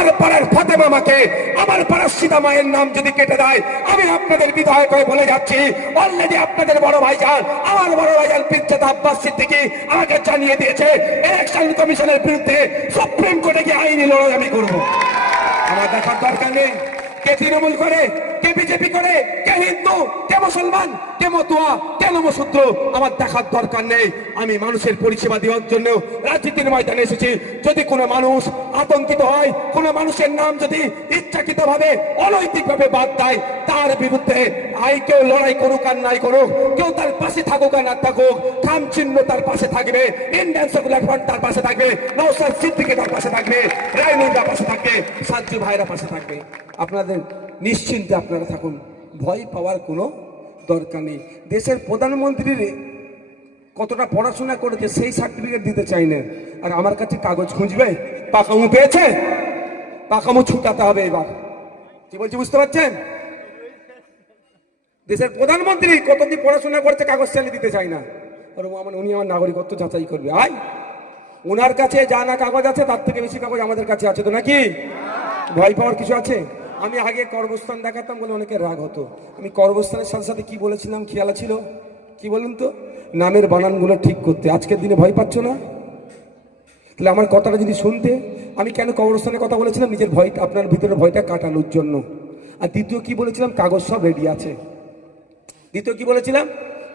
আমার পাড়ার ফাতেমা মাকে, আমার পাড়ার সীতা মায়ের নাম যদি কেটে দেয়, আমি আপনাদের বিধায়ক হয়ে বলে যাচ্ছি, অলরেডি আপনাদের বড় ভাইজান, আমার বড় ভাইজান পিরজাদা আব্বাস সিদ্দিকী আমাকে জানিয়ে দিয়েছে ইলেকশন কমিশনের বিরুদ্ধে সুপ্রিম কোর্টে গিয়ে আইনি লড়াই আমি করবো। আমার দেখার দরকার নেই কে তৃণমূল করে, কে বিজেপি করে, কে হিন্দু, কে মুসলমান, কে মতুয়া, কে নমশূদ্র, আমার দেখার দরকার নেই। আমি মানুষের পরিষেবা দেওয়ার জন্য রাজনীতির ময়দানে এসেছি। যদি কোনো মানুষ আতঙ্কিত হয়, কোনো মানুষের নাম যদি ইচ্ছাকৃতভাবে অনৈতিকভাবে বাদ দেয়, তার বিরুদ্ধে কেউ লড়াই করুক আর নাই করুক, কেউ তার পাশে থাকুক আর না থাকুক, খাম চিহ্ন তার পাশে থাকবে, ইন্ডিয়ান সেকুলার ফ্রন্ট তার পাশে থাকবে, নওশাদ সিদ্দিকী তার পাশে থাকবে, রায়নুররা পাশে থাকবে, সাজ্জু ভাইরা পাশে থাকবে। আপনাদের নিশ্চিন্তে আপনারা থাকুন, ভয় পাওয়ার কোনো দরকার নেই। দেশের প্রধানমন্ত্রীর কতটা পড়াশোনা করেছে সেই সার্টিফিকেট দিতে চাই না, আর আমার কাছে কাগজ খুঁজবে। পাকামু পেয়েছে, পাকামু ছুটাতে হবে। এবার কি বলছি বুঝতে পারছেন? দেশের প্রধানমন্ত্রী কতদিন পড়াশোনা করছে কাগজ চালিয়ে দিতে চাই না, আর উনি আমার নাগরিকত্ব যাচাই করবে। আয় ওনার কাছে যা না কাগজ আছে তার থেকে বেশি কাগজ আমাদের কাছে আছে তো, নাকি? ভয় পাওয়ার কিছু আছে? আমি আগে কর্মস্থান দেখাতাম বলে অনেকে রাগ হতো। আমি কর্মস্থানের সাথে সাথে কি বলেছিলাম খেয়াল ছিল? কি বলুন তো? নামের বানানগুলো ঠিক করতে। আজকের দিনে ভয় পাচ্ছ না? তাহলে আমার কথাটা যদি শুনতে, আমি কেন কবরস্থানের কথা বলেছিলাম? নিজের ভয়টা, আপনার ভিতরে ভয়টা কাটানোর জন্য। আর দ্বিতীয় কি বলেছিলাম? কাগজ সব রেডি আছে। দ্বিতীয় কি বলেছিলাম?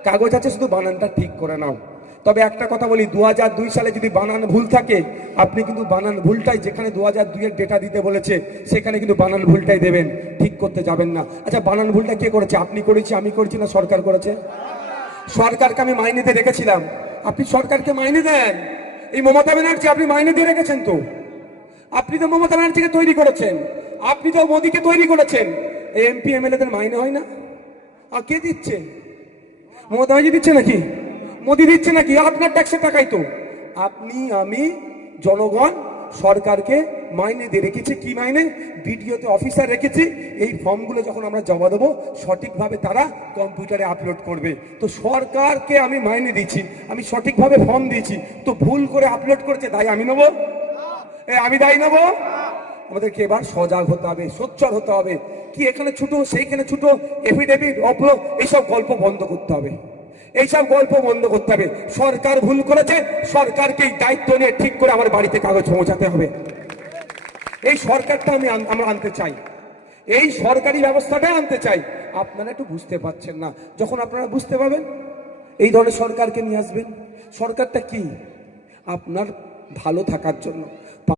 কাগজ আছে, শুধু বানানটা ঠিক করে নাও। তবে একটা কথা বলি, 2002 সালে যদি বানান ভুল থাকে, আপনি কিন্তু বানান ভুলটাই, যেখানে 2002 এর ডেটা দিতে বলেছে সেখানে কিন্তু বানান ভুলটাই দেবেন, ঠিক করতে যাবেন না। আচ্ছা, বানান ভুলটা কে করেছে? আপনি করেছি, আমি করেছি, না সরকার করেছে? সরকারকে আমি মাইনেতে রেখেছিলাম। আপনি সরকারকে মাইনে দেন। এই মমতা ব্যানার্জি আপনি মাইনে দিয়ে রেখেছেন তো? আপনি তো মমতা ব্যানার্জিকে তৈরি করেছেন, আপনি তো মোদীকে তৈরি করেছেন। এমপি এমএলএদের মাইনে হয় না? আর কে দিচ্ছে? মমতা ব্যানার্জি দিচ্ছে নাকি? মোদী দিচ্ছে নাকি? আপনার ট্যাক্সের টাকাই তো। আপনি, আমি, জনগণ সরকারকে মাইনে দিয়ে রেখেছি। কি মাইনে? ভিডিওতে অফিসার রেখেছি। এই ফর্মগুলো যখন আমরা জমা দেবো, সঠিকভাবে তারা কম্পিউটারে আপলোড করবে। তো সরকারকে আমি মাইনে দিচ্ছি, আমি সঠিকভাবে ফর্ম দিয়েছি, তো ভুল করে আপলোড করেছে, দায় আমি নেবো? আমি দায়ী নেবো? আমাদেরকে এবার সজাগ হতে হবে, সোচ্চার হতে হবে। কি এখানে ছুটো, সেইখানে ছুটো, এফিডেভিট অপলো, এইসব গল্প বন্ধ করতে হবে। এইসব গল্প বন্ধ করতে হবে। সরকার ভুল করেছে, সরকারকেই দায়িত্ব নিয়ে ঠিক করে আমার বাড়িতে কাগজ পৌঁছাতে হবে। এই সরকারটা আমরা আনতে চাই, এই সরকারি ব্যবস্থাটাই আনতে চাই। আপনারা একটু বুঝতে পারছেন না। যখন আপনারা বুঝতে পারবেন, এই ধরনের সরকারকে নিয়ে আসবেন। সরকারটা কি? আপনার ভালো থাকার জন্য।